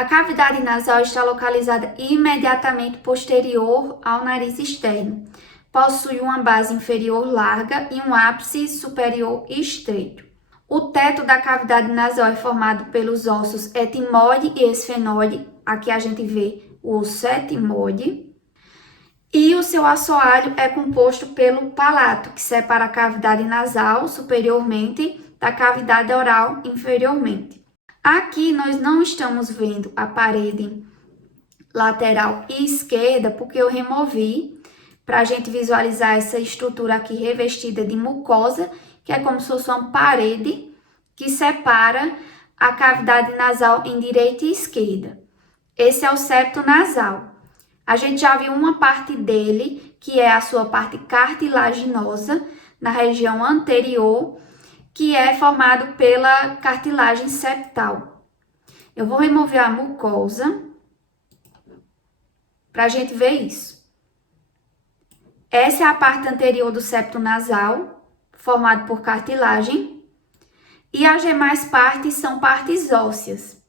A cavidade nasal está localizada imediatamente posterior ao nariz externo. Possui uma base inferior larga e um ápice superior estreito. O teto da cavidade nasal é formado pelos ossos etimoide e esfenoide. Aqui a gente vê o osso etimoide. E o seu assoalho é composto pelo palato, que separa a cavidade nasal superiormente da cavidade oral inferiormente. Aqui nós não estamos vendo a parede lateral esquerda, porque eu removi para a gente visualizar essa estrutura aqui revestida de mucosa, que é como se fosse uma parede que separa a cavidade nasal em direita e esquerda. Esse é o septo nasal. A gente já viu uma parte dele, que é a sua parte cartilaginosa, na região anterior, que é formado pela cartilagem septal. Eu vou remover a mucosa para a gente ver isso. Essa é a parte anterior do septo nasal, formado por cartilagem, e as demais partes são partes ósseas.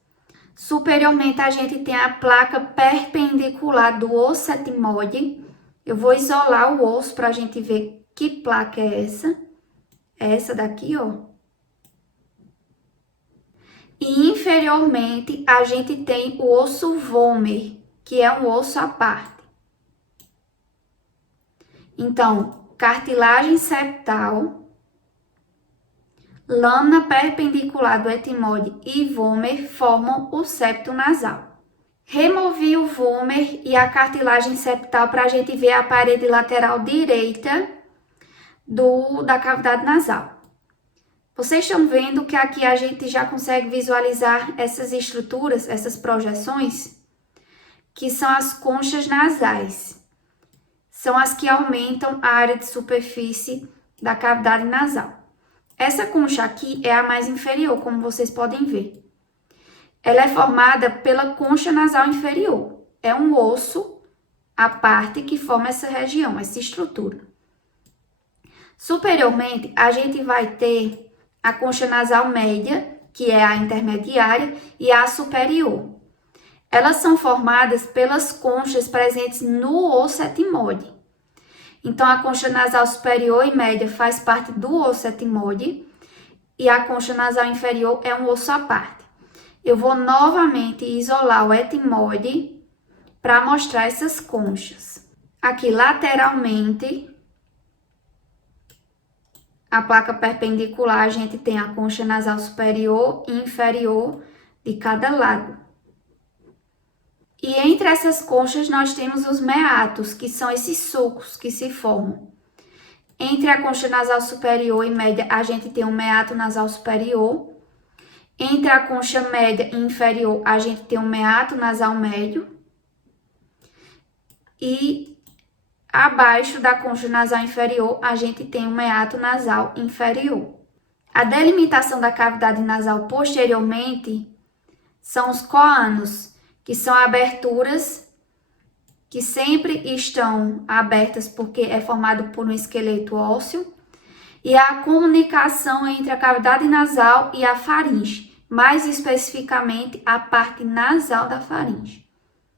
Superiormente, a gente tem a placa perpendicular do osso etimoide. Eu vou isolar o osso para a gente ver que placa é essa. É essa daqui, ó. E inferiormente, a gente tem o osso vômer, que é um osso à parte. Então, cartilagem septal, lâmina perpendicular do etimoide e vômer formam o septo nasal. Removi o vômer e a cartilagem septal para a gente ver a parede lateral direita da cavidade nasal. Vocês estão vendo que aqui a gente já consegue visualizar essas estruturas, essas projeções, que são as conchas nasais. São as que aumentam a área de superfície da cavidade nasal. Essa concha aqui é a mais inferior, como vocês podem ver. Ela é formada pela concha nasal inferior. É um osso, a parte que forma essa região, essa estrutura. Superiormente, a gente vai ter a concha nasal média, que é a intermediária, e a superior. Elas são formadas pelas conchas presentes no osso etimoide. Então, a concha nasal superior e média faz parte do osso etimoide e a concha nasal inferior é um osso à parte. Eu vou novamente isolar o etimoide para mostrar essas conchas. Aqui, lateralmente, a placa perpendicular, a gente tem a concha nasal superior e inferior de cada lado. E entre essas conchas nós temos os meatos, que são esses sulcos que se formam. Entre a concha nasal superior e média, a gente tem um meato nasal superior. Entre a concha média e inferior, a gente tem um meato nasal médio. E abaixo da concha nasal inferior, a gente tem um meato nasal inferior. A delimitação da cavidade nasal posteriormente são os coânos, que são aberturas que sempre estão abertas porque é formado por um esqueleto ósseo, e a comunicação entre a cavidade nasal e a faringe, mais especificamente a parte nasal da faringe.